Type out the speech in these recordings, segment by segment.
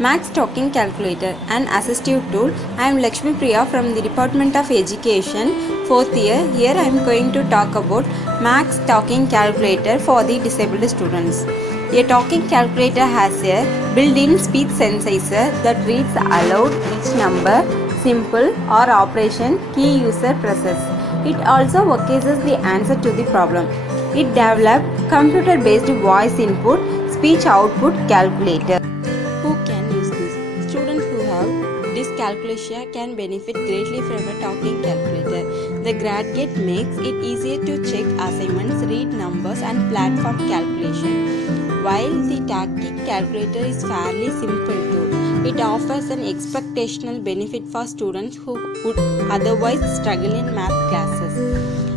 Max Talking Calculator, an assistive tool. I am Lakshmi Priya from the Department of Education, 4th year. Here I am going to talk about Max Talking Calculator for the disabled students. A talking calculator has a built-in speech synthesizer that reads aloud each number, symbol or operation key user presses. It also showcases the answer to the problem. It developed computer-based voice input, speech output calculator. Who can use this? Students who have dyscalculia can benefit greatly from a talking calculator. The GradGet makes it easier to check assignments, read numbers and platform calculation. While the talking calculator is fairly simple too, it offers an expectational benefit for students who would otherwise struggle in math classes.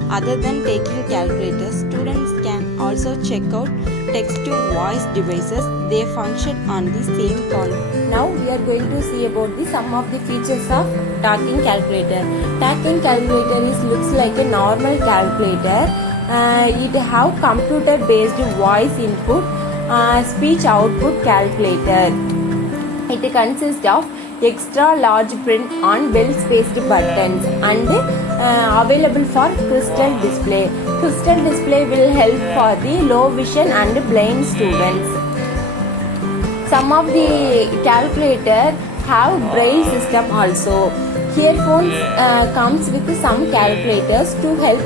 Other than taking calculators, students can also check out text-to-voice devices. They function on the same concept. Now we are going to see about some of the features of talking calculator. Talking calculator looks like a normal calculator. It have computer-based voice input, speech output calculator. It consists of extra large print on well-spaced buttons and available for crystal display. Crystal display will help for the low vision and blind students. Some of the calculator have braille system also. Earphones comes with some calculators to help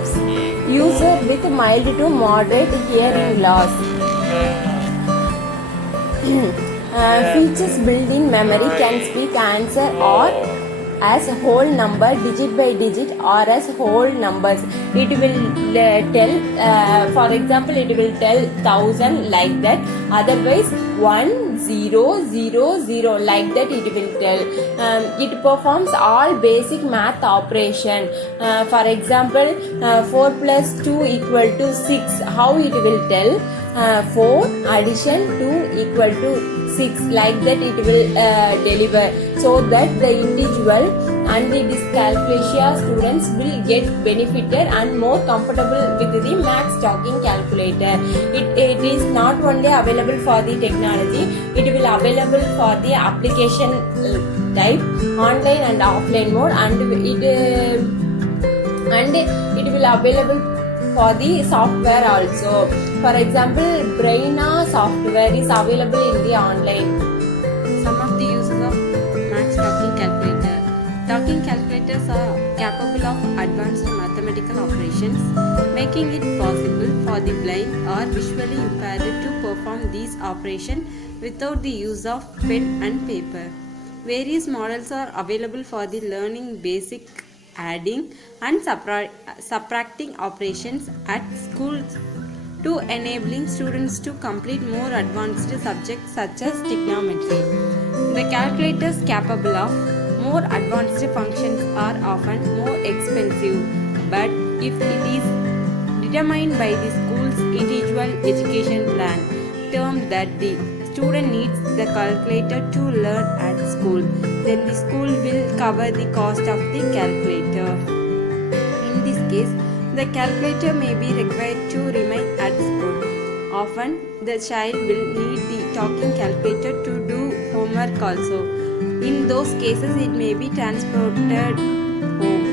user with mild to moderate hearing loss. Features built-in memory can speak answer or as whole number, digit by digit or as whole numbers. It will tell, for example, it will tell 1000 like that. Otherwise 1000 like that it will tell. It performs all basic math operation. For example, 4 plus 2 equal to 6. How it will tell? 4 addition 2 equal to 6, like that it will deliver, so that the individual and the dyscalculia students will get benefited and more comfortable with the Max Talking Calculator. It is not only available for the technology, it will available for the application type, online and offline mode, and it will available for the software also. For example, Braina software is available in the online. Some of the uses of Max Talking Calculator. Talking calculators are capable of advanced mathematical operations, making it possible for the blind or visually impaired to perform these operations without the use of pen and paper. Various models are available for the learning basic adding and subtracting operations at schools to enabling students to complete more advanced subjects such as trigonometry. The calculators capable of more advanced functions are often more expensive, but if it is determined by the school's individual education plan, term that the student needs the calculator to learn at school, then the school will cover the cost of the calculator. In this case, the calculator may be required to remain at school. Often, the child will need the talking calculator to do homework also. In those cases, it may be transported home.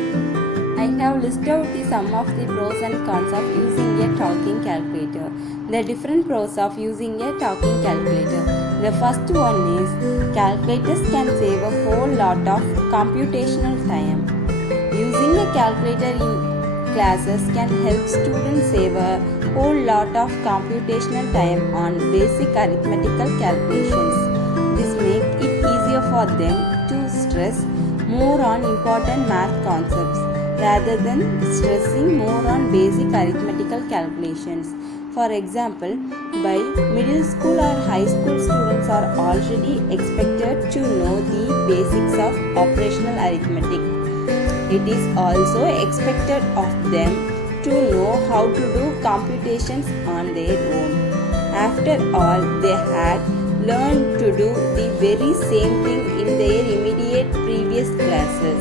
I have listed some of the pros and cons of using a talking calculator. The different pros of using a talking calculator. The first one is calculators can save a whole lot of computational time. Using a calculator in classes can help students save a whole lot of computational time on basic arithmetical calculations. This makes it easier for them to stress more on important math concepts rather than stressing more on basic arithmetical calculations. For example, by middle school or high school students are already expected to know the basics of operational arithmetic. It is also expected of them to know how to do computations on their own. After all, they had learned to do the very same thing in their immediate previous classes.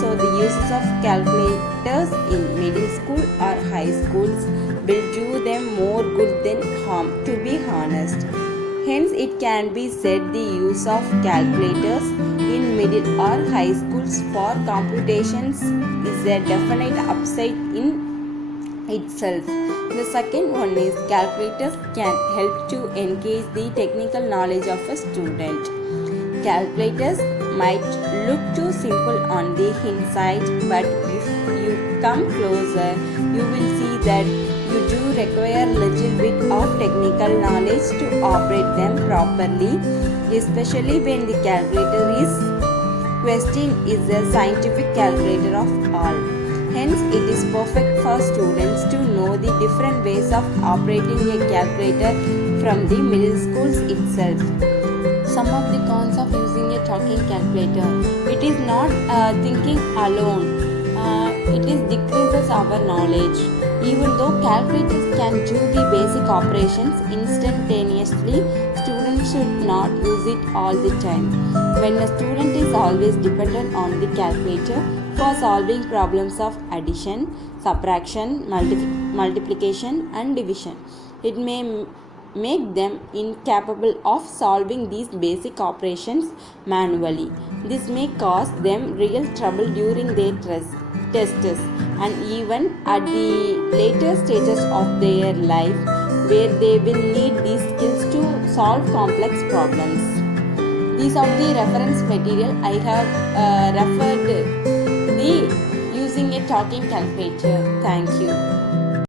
So the uses of calculators in middle school or high schools will do them more good than harm, to be honest. Hence, it can be said the use of calculators in middle or high schools for computations is a definite upside in itself. The second one is calculators can help to engage the technical knowledge of a student. Calculators might look too simple on the inside, but if you come closer, you will see that you do require little bit of technical knowledge to operate them properly, especially when the calculator is question is a scientific calculator of all. Hence, it is perfect for students to know the different ways of operating a calculator from the middle schools itself. Some of the cons of using a talking calculator. It is not thinking alone. It is decreases our knowledge. Even though calculators can do the basic operations instantaneously, students should not use it all the time. When a student is always dependent on the calculator for solving problems of addition, subtraction, multiplication and division, it may make them incapable of solving these basic operations manually. This may cause them real trouble during their tests and even at the later stages of their life, where they will need these skills to solve complex problems. These are the reference material I have referred the using a talking calculator. Thank you.